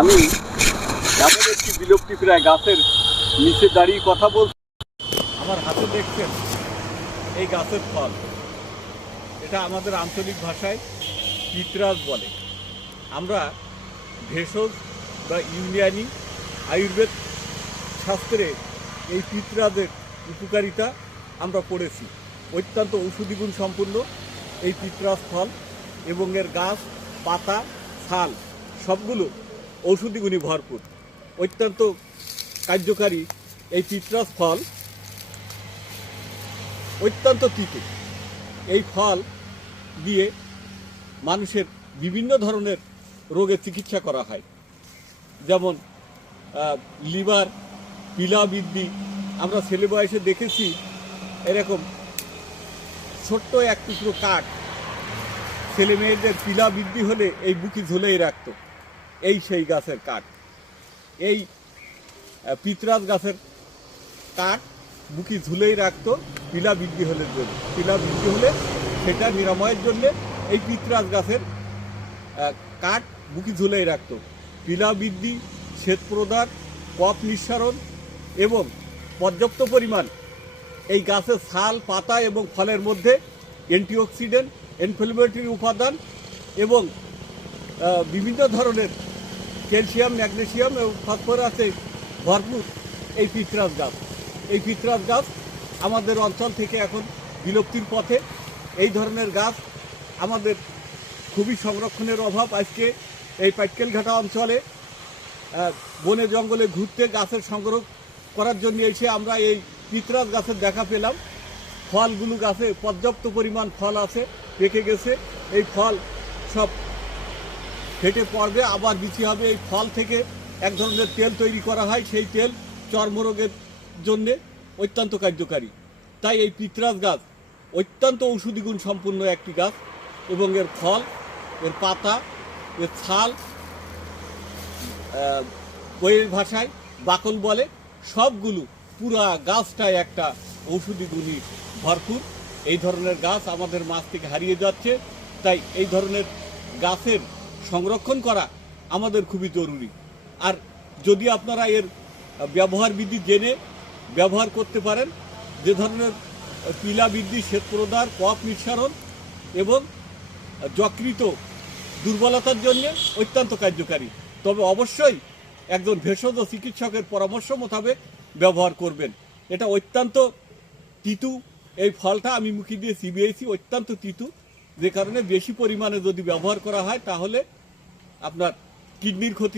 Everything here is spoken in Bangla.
আমি এমন একটি বিলুপ্তিপ্রায় গাছের নিচে দাঁড়িয়ে কথা বলছি। আমার হাতে দেখছেন এই গাছের ফল, এটা আমাদের আঞ্চলিক ভাষায় পিতরাজ বলে। আমরা ভেষজ বা ইউনানি আয়ুর্বেদ শাস্ত্রে এই পিতরাজের উপকারিতা আমরা পড়েছি। অত্যন্ত ঔষধি গুণ সম্পন্ন এই পিতরাজ ফল এবং এর গাছ, পাতা, ছাল সবগুলো ঔষধি গুণে ভরপুর। অত্যন্ত কার্যকারী এই পিতরাজ ফল অত্যন্ত তিতো। এই ফল দিয়ে মানুষের বিভিন্ন ধরনের রোগের চিকিৎসা করা হয়, যেমন লিভার, পিলা বৃদ্ধি। আমরা ছেলে বয়সে দেখেছি এরকম ছোট্ট এক টুকরো কাঠ ছেলে মেয়েদের পিলা বৃদ্ধি হলে এই বুকি ঝুলেই রাখতো। এই সেই গাছের কাঠ, এই পিতরাজ গাছের কাঠ বুকি ঝুলেই রাখতো পিলা বৃদ্ধি হলে জন্য। পিলা বৃদ্ধি হলে সেটা নিরাময়ের জন্য এই পিতরাজ গাছের কাঠ বুকি ঝুলেই রাখতো। পিলা বৃদ্ধি, শ্বেত প্রদান, কফ নিঃসারণ এবং পর্যাপ্ত পরিমাণ এই গাছের ছাল, পাতা এবং ফলের মধ্যে অ্যান্টিঅক্সিডেন্ট, ইনফ্লেমেটরি উপাদান এবং বিভিন্ন ধরনের ক্যালসিয়াম, ম্যাগনেসিয়াম এবং ফসফরাসে ভরপুর এই পিতরাজ গাছ। এই পিতরাজ গাছ আমাদের অঞ্চল থেকে এখন বিলুপ্তির পথে। এই ধরনের গাছ আমাদের খুবই সংরক্ষণের অভাব। আজকে এই পাটকেলঘাটা অঞ্চলে বনে জঙ্গলে ঘুরতে গাছের সংগ্রহ করার জন্য এসে আমরা এই পিতরাজ গাছের দেখা পেলাম। ফলগুলো গাছে পর্যাপ্ত পরিমাণ ফল আছে, পেকে গেছে। এই ফল সব ফেটে পড়বে, আবার বিচি হবে। এই ফল থেকে এক ধরনের তেল তৈরি করা হয়, সেই তেল চর্মরোগের জন্যে অত্যন্ত কার্যকারী। তাই এই পিতরাজ গাছ অত্যন্ত ঔষধি গুণ সম্পন্ন একটি গাছ এবং এর ফল, এর পাতা, এর ছাল, বইয়ের ভাষায় বাকল বলে, সবগুলো পুরা গাছটায় একটা ঔষধি গুণী ভরপুর। এই ধরনের গাছ আমাদের মাছ থেকে হারিয়ে যাচ্ছে। তাই এই ধরনের গাছের সংরক্ষণ করা আমাদের খুবই জরুরি। আর যদি আপনারা এর ব্যবহার বিধি জেনে ব্যবহার করতে পারেন, যে ধরনের পিলা বৃদ্ধি, শ্বেত প্রদান, কফ নিঃসারণ এবং যকৃত দুর্বলতার জন্য অত্যন্ত কার্যকারী। তবে অবশ্যই একজন ভেষজ চিকিৎসকের পরামর্শ মোতাবেক ব্যবহার করবেন। এটা অত্যন্ত তিতু। এই ফলটা আমি মুখে দিয়ে চিবিয়েছি, অত্যন্ত তিতু, যে কারণে বেশি পরিমাণে যদি ব্যবহার করা হয় তাহলে আপনার কিডনির ক্ষতি